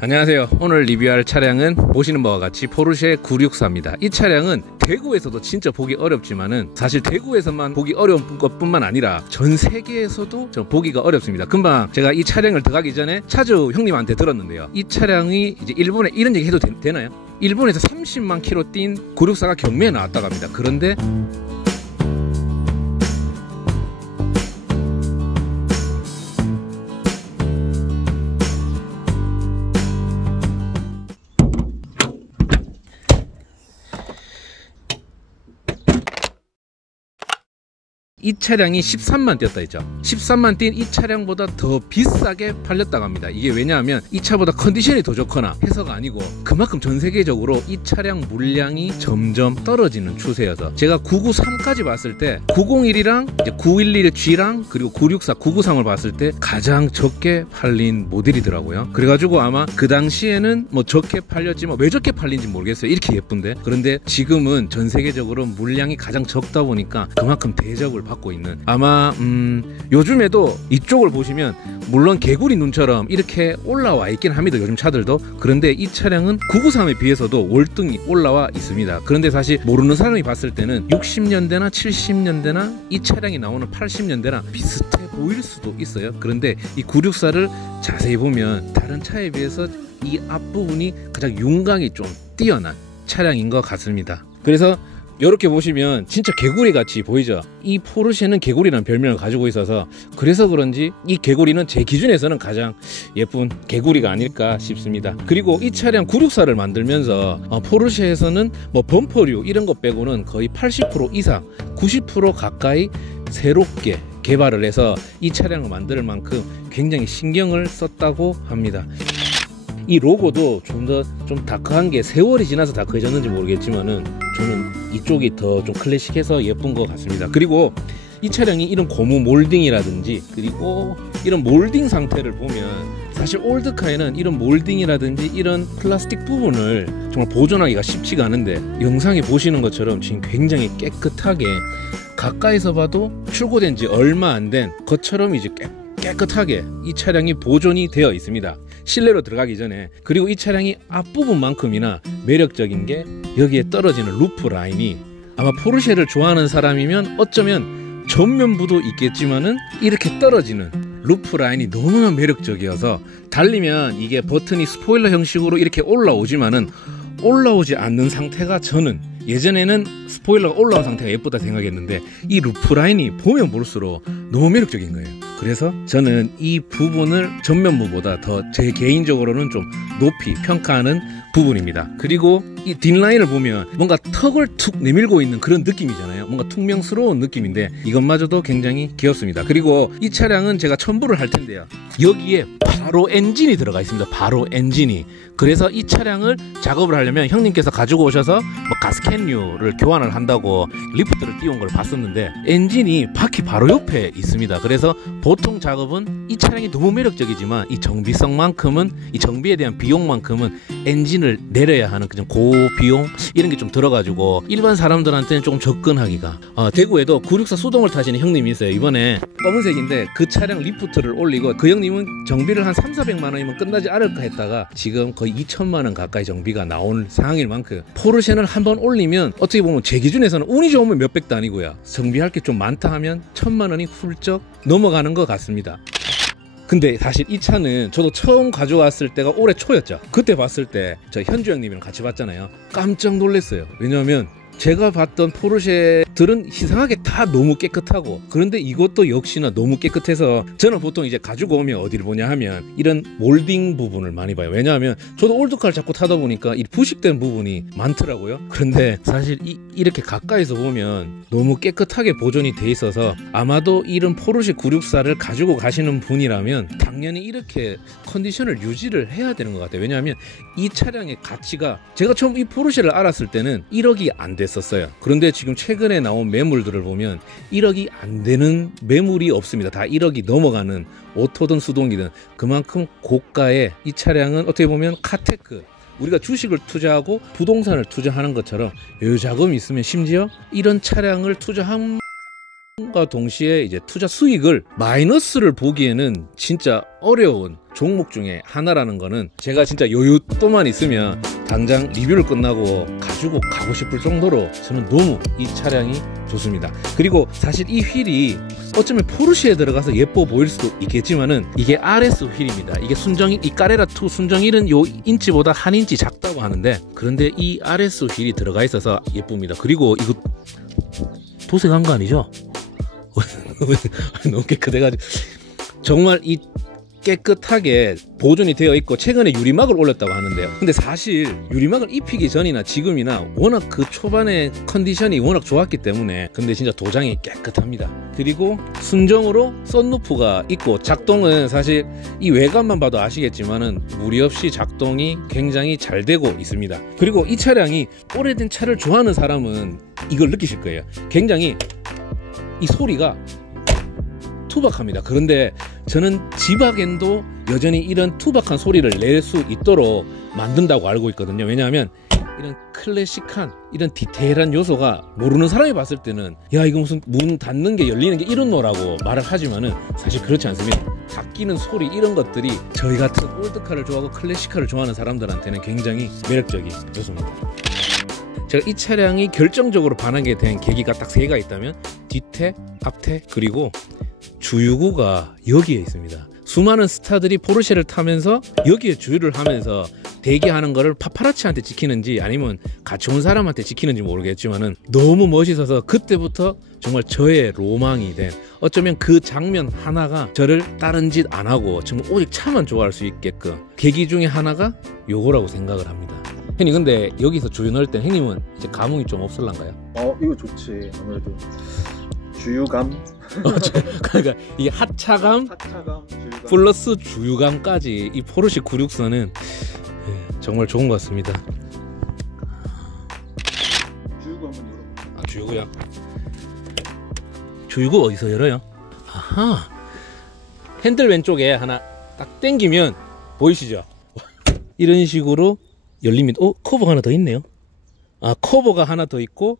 안녕하세요. 오늘 리뷰할 차량은 보시는 바와 같이 포르쉐 964입니다. 이 차량은 대구에서도 진짜 보기 어렵지만은 사실 대구에서만 보기 어려운 것뿐만 아니라 전 세계에서도 좀 보기가 어렵습니다. 금방 제가 이 차량을 들어가기 전에 차주 형님한테 들었는데요. 이 차량이 이제 일본에 이런 얘기 해도 되나요? 일본에서 30만 킬로 뛴 964가 경매에 나왔다고 합니다. 그런데 이 차량이 13만 뛰었다 했죠. 13만 뛴 이 차량보다 더 비싸게 팔렸다고 합니다. 이게 왜냐하면 이 차보다 컨디션이 더 좋거나 해서가 아니고 그만큼 전 세계적으로 이 차량 물량이 점점 떨어지는 추세여서 제가 993까지 봤을 때 901이랑 911G랑 그리고 964, 993을 봤을 때 가장 적게 팔린 모델이더라고요. 그래가지고 아마 그 당시에는 뭐 적게 팔렸지만 왜 적게 팔린지 모르겠어요. 이렇게 예쁜데. 그런데 지금은 전 세계적으로 물량이 가장 적다 보니까 그만큼 대접을 받고 있는, 아마 요즘에도 이쪽을 보시면 물론 개구리 눈처럼 이렇게 올라와 있긴 합니다. 요즘 차들도. 그런데 이 차량은 993에 비해서도 월등히 올라와 있습니다. 그런데 사실 모르는 사람이 봤을 때는 60년대나 70년대나 이 차량이 나오는 80년대랑 비슷해 보일 수도 있어요. 그런데 이 964를 자세히 보면 다른 차에 비해서 이 앞부분이 가장 윤곽이 좀 뛰어난 차량인 것 같습니다. 그래서 이렇게 보시면 진짜 개구리 같이 보이죠. 이 포르쉐는 개구리라는 별명을 가지고 있어서 그래서 그런지 이 개구리는 제 기준에서는 가장 예쁜 개구리가 아닐까 싶습니다. 그리고 이 차량 964를 만들면서 포르쉐에서는 뭐 범퍼류 이런 것 빼고는 거의 80% 이상 90% 가까이 새롭게 개발을 해서 이 차량을 만들 만큼 굉장히 신경을 썼다고 합니다. 이 로고도 좀 더 좀 다크한 게 세월이 지나서 다크해졌는지 모르겠지만은 저는 이쪽이 더 좀 클래식해서 예쁜 것 같습니다. 그리고 이 차량이 이런 고무 몰딩이라든지 그리고 이런 몰딩 상태를 보면 사실 올드카에는 이런 몰딩이라든지 이런 플라스틱 부분을 정말 보존하기가 쉽지가 않은데 영상에 보시는 것처럼 지금 굉장히 깨끗하게 가까이서 봐도 출고된 지 얼마 안 된 것처럼 이제 깨끗하게 이 차량이 보존이 되어 있습니다. 실내로 들어가기 전에. 그리고 이 차량이 앞부분만큼이나 매력적인 게 여기에 떨어지는 루프 라인이, 아마 포르쉐를 좋아하는 사람이면 어쩌면 전면부도 있겠지만은 이렇게 떨어지는 루프 라인이 너무나 매력적이어서 달리면 이게 버튼이 스포일러 형식으로 이렇게 올라오지만은 올라오지 않는 상태가, 저는 예전에는 스포일러가 올라온 상태가 예쁘다 생각했는데 이 루프 라인이 보면 볼수록 너무 매력적인 거예요. 그래서 저는 이 부분을 전면부보다 더 제 개인적으로는 좀 높이 평가하는 부분입니다. 그리고 이 뒷라인을 보면 뭔가 턱을 툭 내밀고 있는 그런 느낌이잖아요. 뭔가 퉁명스러운 느낌인데 이것마저도 굉장히 귀엽습니다. 그리고 이 차량은 제가 첨부를 할 텐데요. 여기에 바로 엔진이 들어가 있습니다. 바로 엔진이. 그래서 이 차량을 작업을 하려면 형님께서 가지고 오셔서 뭐 가스캔류를 교환을 한다고 리프트를 띄운 걸 봤었는데 엔진이 바퀴 바로 옆에 있습니다. 그래서 보통 작업은 이 차량이 너무 매력적이지만 이 정비성만큼은, 이 정비에 대한 비용만큼은 엔진을 내려야 하는 그냥 고비용 이런 게 좀 들어가지고 일반 사람들한테는 조금 접근하기가. 대구에도 964 수동을 타시는 형님이 있어요. 이번에 검은색인데 그 차량 리프트를 올리고 그 형님은 정비를 한 300~400만 원이면 끝나지 않을까 했다가 지금 거의 2천만 원 가까이 정비가 나온 상황일 만큼 포르쉐는 한번 올리면 어떻게 보면 제 기준에서는 운이 좋으면 몇백도 아니고요. 정비할 게 좀 많다 하면 1000만 원이 훌쩍 넘어가는 것 같습니다. 근데 사실 이 차는 저도 처음 가져왔을 때가 올해 초였죠. 그때 봤을 때 저 현주 형님이랑 같이 봤잖아요. 깜짝 놀랐어요. 왜냐하면 제가 봤던 포르쉐들은 이상하게 다 너무 깨끗하고, 그런데 이것도 역시나 너무 깨끗해서 저는 보통 이제 가지고 오면 어디를 보냐 하면 이런 몰딩 부분을 많이 봐요. 왜냐하면 저도 올드카를 자꾸 타다 보니까 이 부식된 부분이 많더라고요. 그런데 사실 이렇게 가까이서 보면 너무 깨끗하게 보존이 돼 있어서 아마도 이런 포르쉐 964를 가지고 가시는 분이라면 당연히 이렇게 컨디션을 유지를 해야 되는 것 같아요. 왜냐하면 이 차량의 가치가, 제가 처음 이 포르쉐를 알았을 때는 1억이 안 됐었어요. 그런데 지금 최근에 나온 매물들을 보면 1억이 안 되는 매물이 없습니다. 다 1억이 넘어가는, 오토든 수동이든 그만큼 고가의 이 차량은 어떻게 보면 카테크, 우리가 주식을 투자하고 부동산을 투자하는 것처럼 여유 자금이 있으면 심지어 이런 차량을 투자한 과 동시에 이제 투자 수익을 마이너스를 보기에는 진짜 어려운 종목 중에 하나라는 거는 제가 진짜 여윳돈만 있으면 당장 리뷰를 끝나고 가지고 가고 싶을 정도로 저는 너무 이 차량이 좋습니다. 그리고 사실 이 휠이 어쩌면 포르쉐에 들어가서 예뻐 보일 수도 있겠지만은 이게 RS 휠입니다. 이게 순정, 이 까레라2 순정 1은 요 인치보다 한 인치 작다고 하는데, 그런데 이 RS 휠이 들어가 있어서 예쁩니다. 그리고 이거 도색한 거 아니죠? 너무 깨끗해가지고 정말 이 깨끗하게 보존이 되어 있고 최근에 유리막을 올렸다고 하는데요. 근데 사실 유리막을 입히기 전이나 지금이나 워낙 그 초반에 컨디션이 워낙 좋았기 때문에 근데 진짜 도장이 깨끗합니다. 그리고 순정으로 썬루프가 있고 작동은 사실 이 외관만 봐도 아시겠지만은 무리 없이 작동이 굉장히 잘 되고 있습니다. 그리고 이 차량이 오래된 차를 좋아하는 사람은 이걸 느끼실 거예요. 굉장히 이 소리가 투박합니다. 그런데 저는 지바겐도 여전히 이런 투박한 소리를 낼 수 있도록 만든다고 알고 있거든요. 왜냐하면 이런 클래식한 이런 디테일한 요소가 모르는 사람이 봤을 때는 야 이거 무슨 문 닫는 게 열리는 게 이런 노라고 말을 하지만은 사실 그렇지 않습니다. 닫히는 소리 이런 것들이 저희 같은 올드카를 좋아하고 클래식카를 좋아하는 사람들한테는 굉장히 매력적인 요소입니다. 제가 이 차량이 결정적으로 반하게 된 계기가 딱 3개가 있다면 뒤태, 앞태, 그리고 주유구가 여기에 있습니다. 수많은 스타들이 포르쉐를 타면서 여기에 주유를 하면서 대기하는 거를 파파라치한테 찍히는지 아니면 같이 온 사람한테 찍히는지 모르겠지만은 너무 멋있어서 그때부터 정말 저의 로망이 된, 어쩌면 그 장면 하나가 저를 다른 짓 안 하고 정말 오직 차만 좋아할 수 있게끔 계기 중에 하나가 요거라고 생각을 합니다. 형님 근데 여기서 주유 넣을 때 형님은 이제 감흥이 좀 없을란가요? 이거 좋지. 아무래도 주유감. 그러니까 이 핫차감 주유감 플러스 주유감까지 이 포르쉐 964는 정말 좋은 것 같습니다. 주유구 한번 열어볼게요. 주유구요? 주유구 어디서 열어요? 아하, 핸들 왼쪽에 하나 딱 당기면 보이시죠? 이런 식으로 열립니다. 커버가 하나 더 있네요. 커버가 하나 더 있고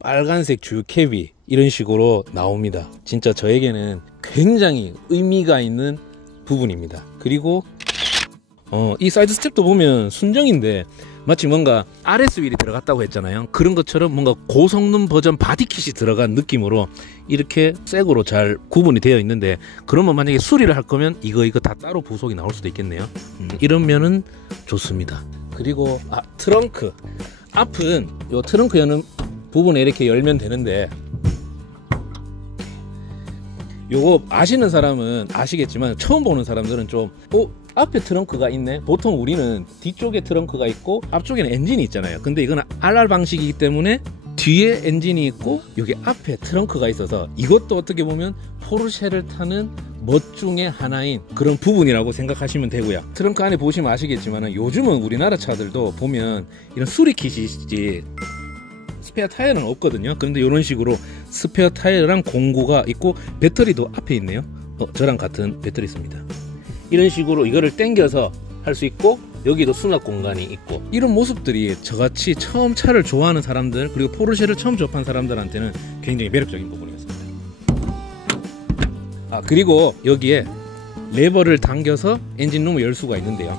빨간색 주유 캡이 이런 식으로 나옵니다. 진짜 저에게는 굉장히 의미가 있는 부분입니다. 그리고 이 사이드 스텝도 보면 순정인데 마치 뭔가 RS 휠이 들어갔다고 했잖아요. 그런 것처럼 뭔가 고성능 버전 바디킷이 들어간 느낌으로 이렇게 색으로 잘 구분이 되어 있는데, 그러면 만약에 수리를 할 거면 이거 다 따로 부속이 나올 수도 있겠네요. 이런 면은 좋습니다. 그리고 트렁크 앞은 요 트렁크 여는 부분에 이렇게 열면 되는데, 요거 아시는 사람은 아시겠지만 처음 보는 사람들은 좀 앞에 트렁크가 있네. 보통 우리는 뒤쪽에 트렁크가 있고 앞쪽에는 엔진이 있잖아요. 근데 이건 RR 방식이기 때문에 뒤에 엔진이 있고 여기 앞에 트렁크가 있어서 이것도 어떻게 보면 포르쉐를 타는 멋 중에 하나인 그런 부분이라고 생각하시면 되고요. 트렁크 안에 보시면 아시겠지만 요즘은 우리나라 차들도 보면 이런 수리킷이 있지 스페어 타이어는 없거든요. 그런데 이런 식으로 스페어 타이어랑 공구가 있고 배터리도 앞에 있네요. 저랑 같은 배터리 있습니다. 이런 식으로 이거를 당겨서 할 수 있고 여기도 수납 공간이 있고, 이런 모습들이 저같이 처음 차를 좋아하는 사람들 그리고 포르쉐를 처음 접한 사람들한테는 굉장히 매력적인 부분이었습니다. 그리고 여기에 레버를 당겨서 엔진룸을 열 수가 있는데요.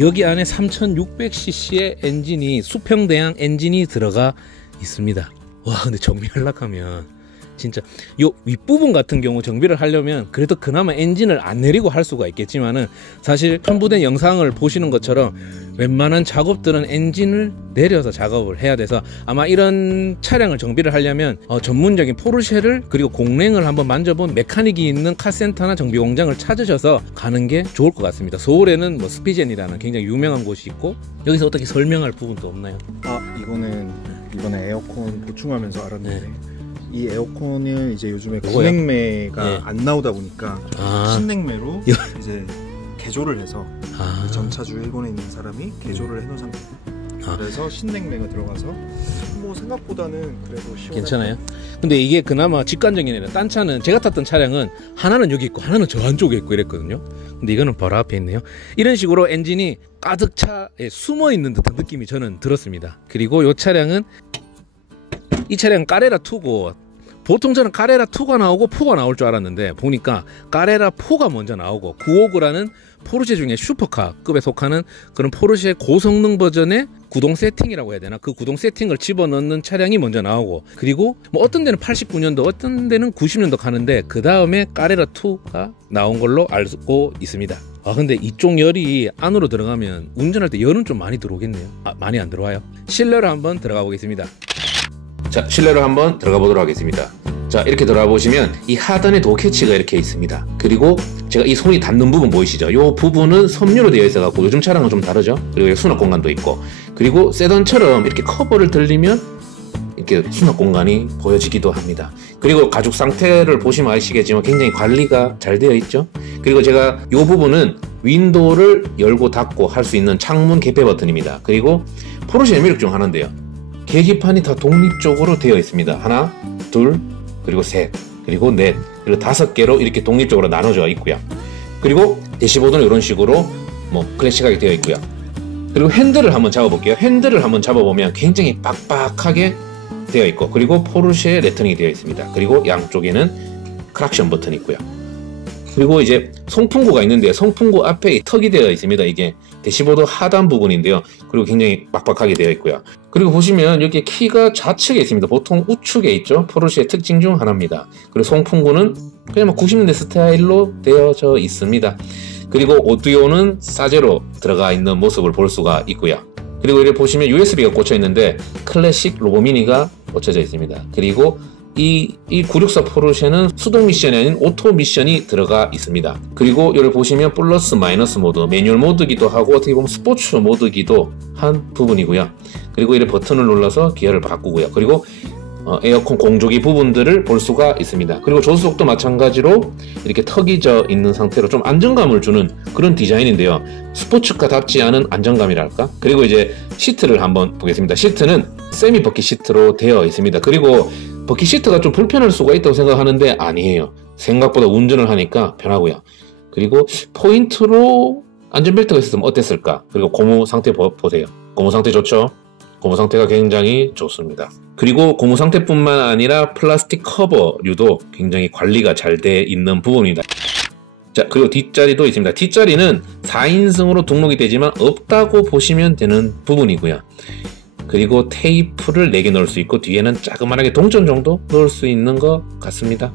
여기 안에 3600cc의 엔진이 수평대양 엔진이 들어가 있습니다. 와, 근데 정비하려고 하면 진짜 요 윗부분 같은 경우 정비를 하려면 그래도 그나마 엔진을 안 내리고 할 수가 있겠지만은 사실 첨부된 영상을 보시는 것처럼 웬만한 작업들은 엔진을 내려서 작업을 해야 돼서 아마 이런 차량을 정비를 하려면 전문적인 포르쉐를 그리고 공랭을 한번 만져본 메카닉이 있는 카센터나 정비 공장을 찾으셔서 가는 게 좋을 것 같습니다. 서울에는 뭐 스피젠이라는 굉장히 유명한 곳이 있고, 여기서 어떻게 설명할 부분도 없나요? 이거는 이번에 에어컨 보충하면서 알았는데 네. 이 에어컨을 이제 요즘에 요거요? 구냉매가 네. 안 나오다 보니까 신냉매로 이제 개조를 해서 전차주 일본에 있는 사람이 개조를 해놓은 상태입니다. 그래서 신냉매가 들어가서 뭐 생각보다는 그래도 시원하게. 괜찮아요? 근데 이게 그나마 직관적인 애라, 딴 차는 제가 탔던 차량은 하나는 여기 있고 하나는 저 안쪽에 있고 이랬거든요. 근데 이거는 바로 앞에 있네요. 이런 식으로 엔진이 가득 차에 숨어 있는 듯한 느낌이 저는 들었습니다. 그리고 이 차량은 이 차량 까레라 2고 보통 저는 까레라 2가 나오고 4가 나올 줄 알았는데 보니까 까레라 4가 먼저 나오고 959라는 포르쉐 중에 슈퍼카급에 속하는 그런 포르쉐 고성능 버전의 구동 세팅이라고 해야 되나? 그 구동 세팅을 집어넣는 차량이 먼저 나오고, 그리고 뭐 어떤 데는 89년도 어떤 데는 90년도 가는데 그 다음에 까레라 2가 나온 걸로 알고 있습니다. 근데 이쪽 열이 안으로 들어가면 운전할 때 열은 좀 많이 들어오겠네요. 많이 안 들어와요. 실내로 한번 들어가 보겠습니다. 자, 실내로 한번 들어가 보도록 하겠습니다. 자, 이렇게 들어가 보시면 이 하단에 도어 캐치가 이렇게 있습니다. 그리고 제가 이 손이 닿는 부분 보이시죠? 이 부분은 섬유로 되어 있어 갖고 요즘 차량은 좀 다르죠. 그리고 여기 수납 공간도 있고, 그리고 세단처럼 이렇게 커버를 들리면 이렇게 수납 공간이 보여지기도 합니다. 그리고 가죽 상태를 보시면 아시겠지만 굉장히 관리가 잘 되어 있죠. 그리고 제가 이 부분은 윈도우를 열고 닫고 할 수 있는 창문 개폐 버튼입니다. 그리고 포르쉐의 매력 중 하나인데요, 계기판이 다 독립적으로 되어 있습니다. 하나, 둘, 그리고 셋, 그리고 넷, 그리고 5개로 이렇게 독립적으로 나눠져 있고요. 그리고 대시보드는 이런 식으로 뭐 클래식하게 되어 있고요. 그리고 핸들을 한번 잡아볼게요. 핸들을 한번 잡아보면 굉장히 빡빡하게 되어 있고, 그리고 포르쉐 레터닝이 되어 있습니다. 그리고 양쪽에는 크락션 버튼이 있고요. 그리고 이제 송풍구가 있는데 송풍구 앞에 턱이 되어 있습니다. 이게 대시보드 하단 부분인데요. 그리고 굉장히 빡빡하게 되어 있고요. 그리고 보시면 여기 키가 좌측에 있습니다. 보통 우측에 있죠. 포르쉐의 특징 중 하나입니다. 그리고 송풍구는 그냥 90년대 스타일로 되어져 있습니다. 그리고 오디오는 사제로 들어가 있는 모습을 볼 수가 있고요. 그리고 이렇게 보시면 USB가 꽂혀 있는데 클래식 로보미니가 꽂혀져 있습니다. 그리고 이 964 포르쉐는 수동 미션이 아닌 오토 미션이 들어가 있습니다. 그리고 여기 보시면 플러스 마이너스 모드, 매뉴얼 모드기도 하고 어떻게 보면 스포츠 모드기도 한 부분이고요. 그리고 이 버튼을 눌러서 기어를 바꾸고요. 그리고 에어컨 공조기 부분들을 볼 수가 있습니다. 그리고 조수석도 마찬가지로 이렇게 턱이 져 있는 상태로 좀 안정감을 주는 그런 디자인인데요. 스포츠카답지 않은 안정감이랄까? 그리고 이제 시트를 한번 보겠습니다. 시트는 세미 버킷 시트로 되어 있습니다. 그리고 버킷 시트가 좀 불편할 수가 있다고 생각하는데 아니에요. 생각보다 운전을 하니까 편하고요. 그리고 포인트로 안전벨트가 있었으면 어땠을까? 그리고 고무 상태 보세요. 고무 상태 좋죠? 고무 상태가 굉장히 좋습니다. 그리고 고무 상태뿐만 아니라 플라스틱 커버류도 굉장히 관리가 잘 돼 있는 부분입니다. 자, 그리고 뒷자리도 있습니다. 뒷자리는 4인승으로 등록이 되지만 없다고 보시면 되는 부분이고요. 그리고 테이프를 4개 넣을 수 있고 뒤에는 자그만하게 동전 정도 넣을 수 있는 것 같습니다.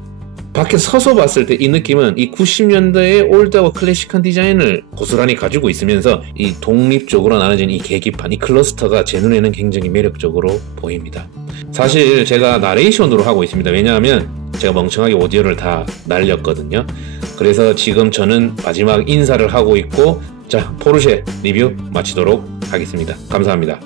밖에 서서 봤을 때 이 느낌은 이 90년대의 올드하고 클래식한 디자인을 고스란히 가지고 있으면서 이 독립적으로 나눠진 이 계기판, 이 클러스터가 제 눈에는 굉장히 매력적으로 보입니다. 사실 제가 나레이션으로 하고 있습니다. 왜냐하면 제가 멍청하게 오디오를 다 날렸거든요. 그래서 지금 저는 마지막 인사를 하고 있고, 자, 포르쉐 리뷰 마치도록 하겠습니다. 감사합니다.